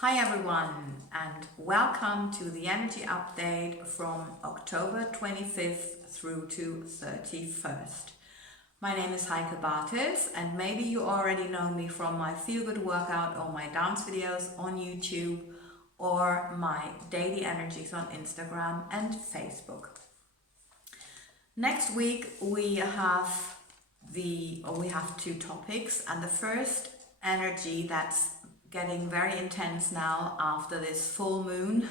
Hi everyone, and welcome to the energy update from October 25th through to 31st. My name is Heike, and maybe you already know me from my feel good workout or my dance videos on YouTube or my daily energies on Instagram and Facebook. Next week we have two topics, and the first energy that's getting very intense now after this full moon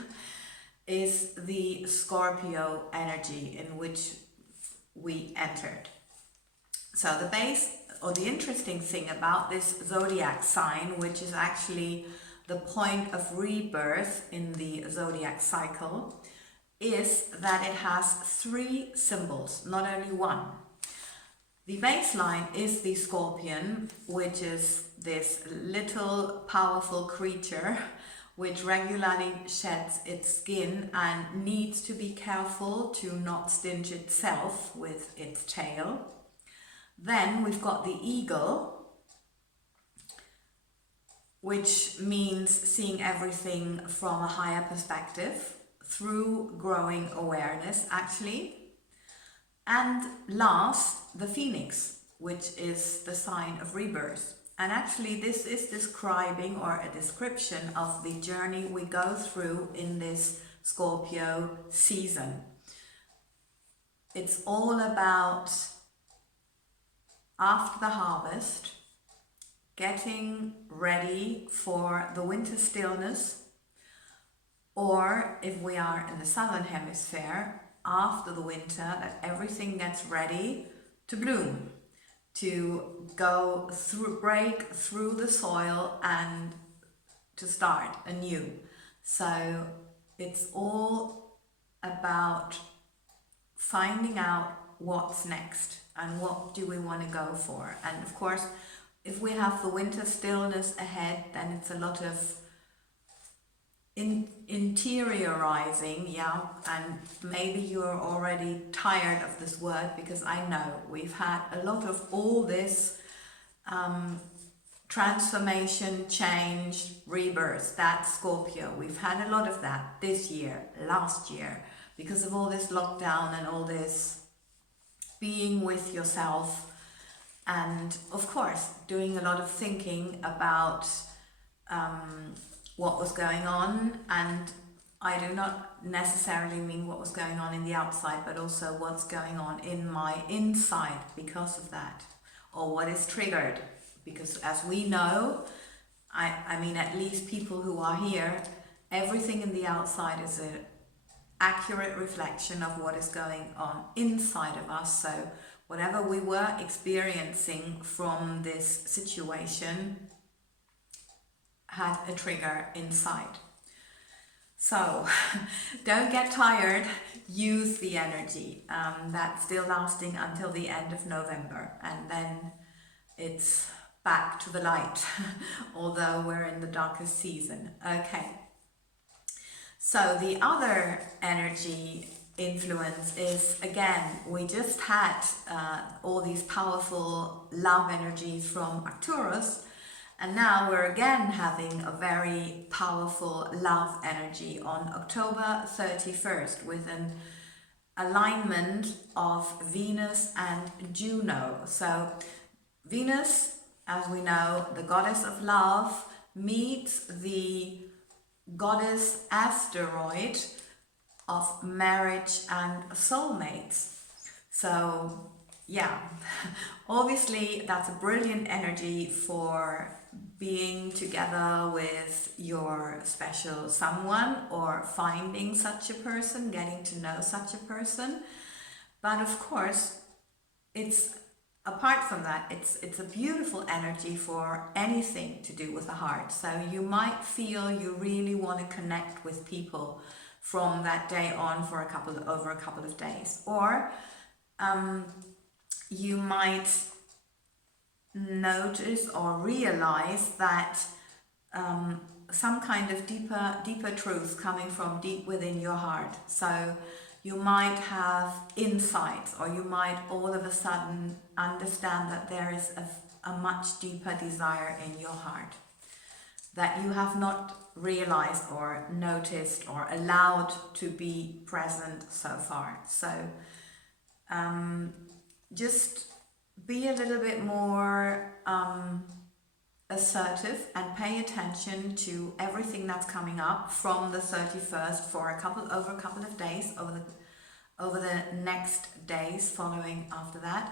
is the Scorpio energy in which we entered. So the interesting thing about this zodiac sign, which is actually the point of rebirth in the zodiac cycle, is that it has three symbols, not only one. The baseline is the scorpion, which is this little powerful creature which regularly sheds its skin and needs to be careful to not stinge itself with its tail. Then we've got the eagle, which means seeing everything from a higher perspective through growing awareness, actually. And last, the phoenix, which is the sign of rebirth. And actually this is describing or a description of the journey we go through in this Scorpio season. It's all about, after the harvest, getting ready for the winter stillness, or if we are in the southern hemisphere, after the winter, that everything gets ready to bloom, to go through, break through the soil and to start anew. So it's all about finding out what's next and what do we want to go for. And of course, if we have the winter stillness ahead, then it's a lot of interiorizing, and maybe you're already tired of this word, because I know we've had a lot of all this transformation, change, rebirth. That's Scorpio. We've had a lot of that this year, last year, because of all this lockdown and all this being with yourself, and of course doing a lot of thinking about what was going on. And I do not necessarily mean what was going on in the outside, but also what's going on in my inside because of that, or what is triggered. Because as we know, I mean, at least people who are here, everything in the outside is an accurate reflection of what is going on inside of us. So whatever we were experiencing from this situation had a trigger inside. So don't get tired, use the energy. That's still lasting until the end of November, and then it's back to the light, although we're in the darkest season. Okay. So the other energy influence is, again, we just had all these powerful love energies from Arcturus, and now we're again having a very powerful love energy on October 31st with an alignment of Venus and Juno. So Venus, as we know, the goddess of love, meets the goddess asteroid of marriage and soulmates. So yeah, obviously that's a brilliant energy for being together with your special someone, or finding such a person, getting to know such a person. But of course, it's apart from that, it's a beautiful energy for anything to do with the heart. So you might feel you really want to connect with people from that day on for over a couple of days, or you might notice or realize that some kind of deeper truth coming from deep within your heart. So you might have insights, or you might all of a sudden understand that there is a much deeper desire in your heart. that you have not realized or noticed or allowed to be present so far. So just be a little bit more assertive and pay attention to everything that's coming up from the 31st for over a couple of days, over the next days following after that.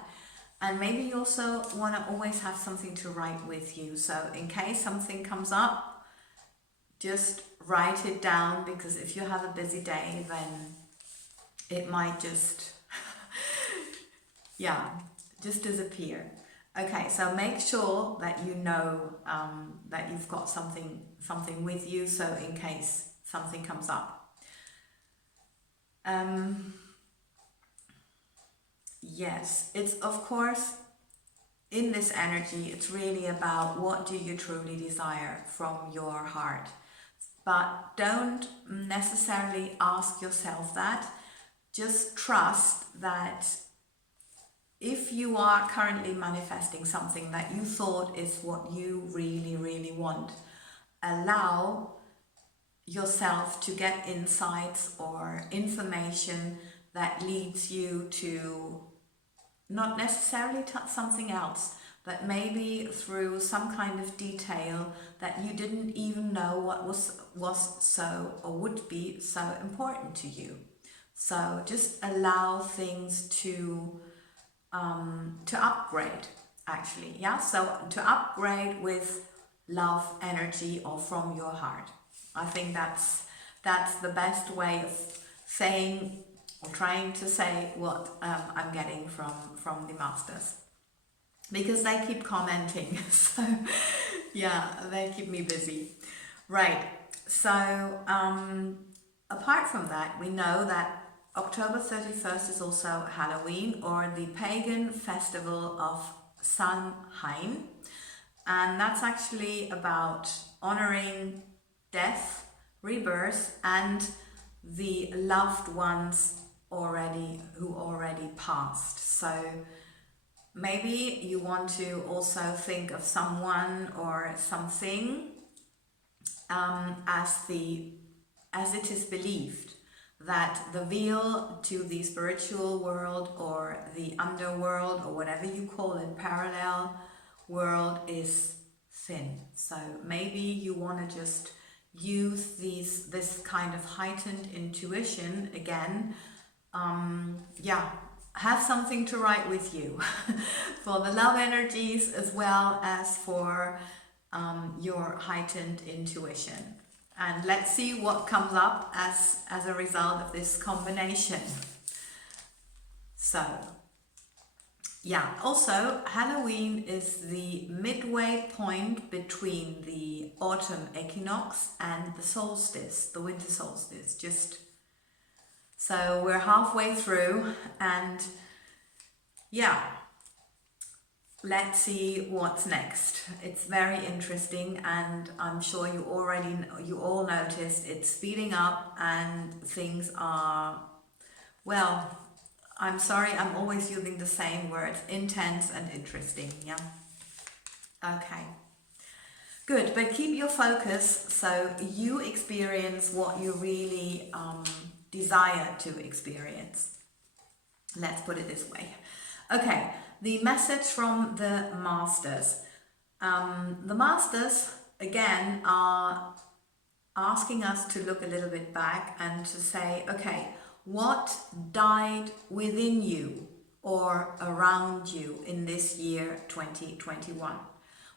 And maybe you also want to always have something to write with you. So in case something comes up, just write it down, because if you have a busy day, then it might just, yeah, just disappear. Okay, so make sure that you know that you've got something with you, so in case something comes up. Yes, it's of course, in this energy, it's really about what do you truly desire from your heart. But don't necessarily ask yourself that. Just trust that if you are currently manifesting something that you thought is what you really, really want, allow yourself to get insights or information that leads you to not necessarily something else, but maybe through some kind of detail that you didn't even know what was so or would be so important to you. So just allow things to upgrade, actually. Yeah, so to upgrade with love, energy, or from your heart. I think that's the best way of saying or trying to say what I'm getting from the masters, because they keep commenting. So yeah, they keep me busy. Right, so apart from that, we know that October 31st is also Halloween, or the pagan festival of Samhain, and that's actually about honoring death, rebirth, and the loved ones who already passed. So maybe you want to also think of someone or something as it is believed that the veil to the spiritual world or the underworld or whatever you call it, parallel world, is thin. So maybe you want to just use this kind of heightened intuition again. Have something to write with you for the love energies as well as for your heightened intuition. And let's see what comes up as a result of this combination. So, yeah, also Halloween is the midway point between the autumn equinox and the solstice, the winter solstice. So we're halfway through, and yeah, let's see what's next. It's very interesting, and I'm sure you all noticed it's speeding up and things are, well, I'm sorry, I'm always using the same words, intense and interesting, yeah? Okay. Good, but keep your focus so you experience what you really desire to experience. Let's put it this way. Okay, the message from the masters. The masters, again, are asking us to look a little bit back and to say, okay, what died within you or around you in this year 2021?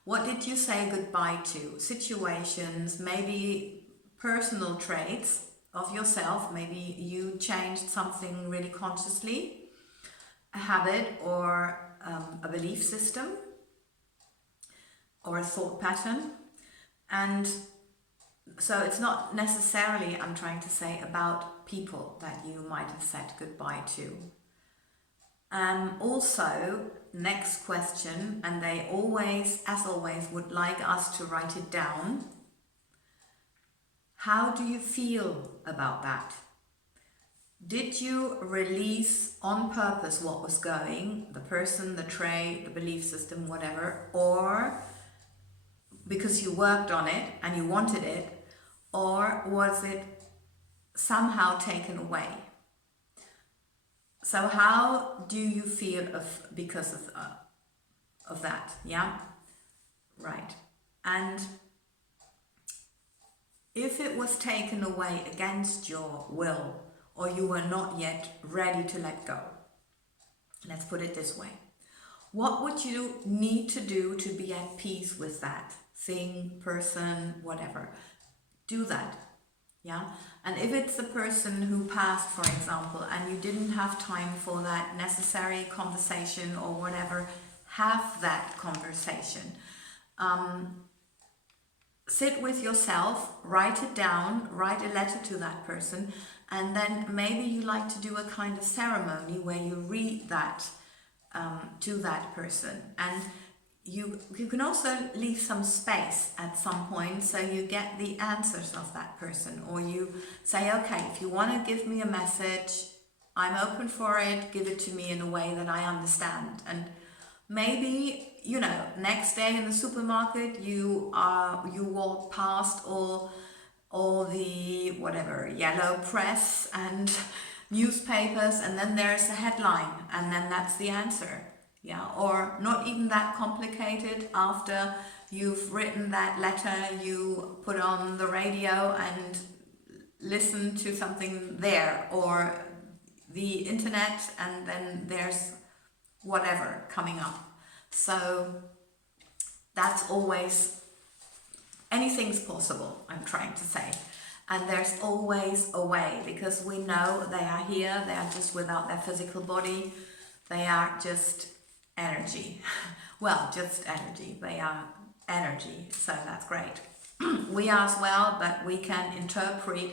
What did you say goodbye to? Situations, maybe personal traits of yourself. Maybe you changed something really consciously, a habit or a belief system or a thought pattern. And so it's not necessarily, I'm trying to say, about people that you might have said goodbye to. Also, next question, and they always, as always, would like us to write it down. How do you feel about that? Did you release on purpose what was going, the person, the trait, the belief system, whatever, or because you worked on it and you wanted it, or was it somehow taken away? So how do you feel because of that? Yeah, right. And if it was taken away against your will, or you were not yet ready to let go, let's put it this way, what would you need to do to be at peace with that thing, person, whatever? Do that. Yeah. And if it's the person who passed, for example, and you didn't have time for that necessary conversation or whatever, have that conversation. Sit with yourself, write it down, write a letter to that person, and then maybe you like to do a kind of ceremony where you read that to that person. And you can also leave some space at some point so you get the answers of that person, or you say, okay, if you want to give me a message, I'm open for it, give it to me in a way that I understand. And maybe, you know, next day in the supermarket you walk past all the whatever yellow press and newspapers, and then there's a headline, and then that's the answer. Yeah, or not even that complicated. After you've written that letter, you put on the radio and listen to something there, or the internet, and then there's whatever coming up. So that's always, anything's possible, I'm trying to say. And there's always a way, because we know they are here, they are just without their physical body, they are just energy. Well, just energy, they are energy, so that's great. We are as well, but we can interpret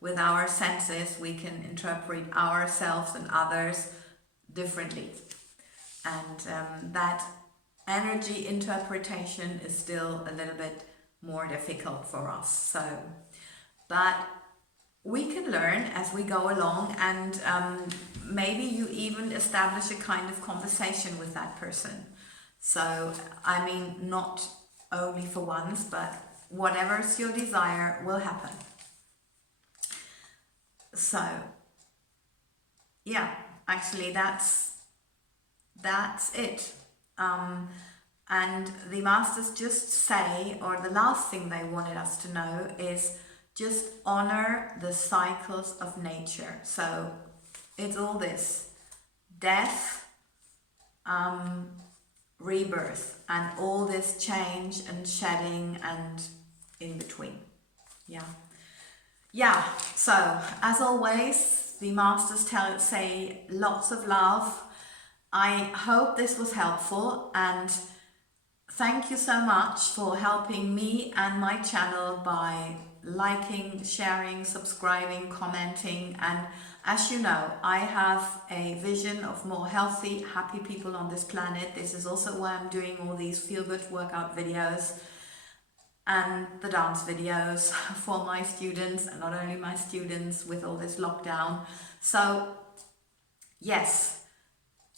with our senses, we can interpret ourselves and others differently. And that energy interpretation is still a little bit more difficult for us. So, but we can learn as we go along, and maybe you even establish a kind of conversation with that person. So, I mean, not only for once, but whatever's your desire will happen. So, yeah, actually that's it. And the masters just say, or the last thing they wanted us to know is just honor the cycles of nature. So it's all this death, rebirth, and all this change and shedding and in between. Yeah, so as always, the masters say lots of love. I hope this was helpful, and thank you so much for helping me and my channel by liking, sharing, subscribing, commenting. And as you know, I have a vision of more healthy, happy people on this planet. This is also why I'm doing all these feel-good workout videos and the dance videos for my students, and not only my students with all this lockdown. So yes,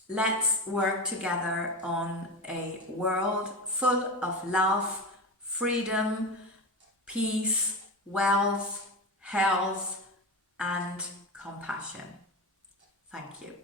let's work together on a world full of love, freedom, peace, wealth, health, and compassion. Thank you.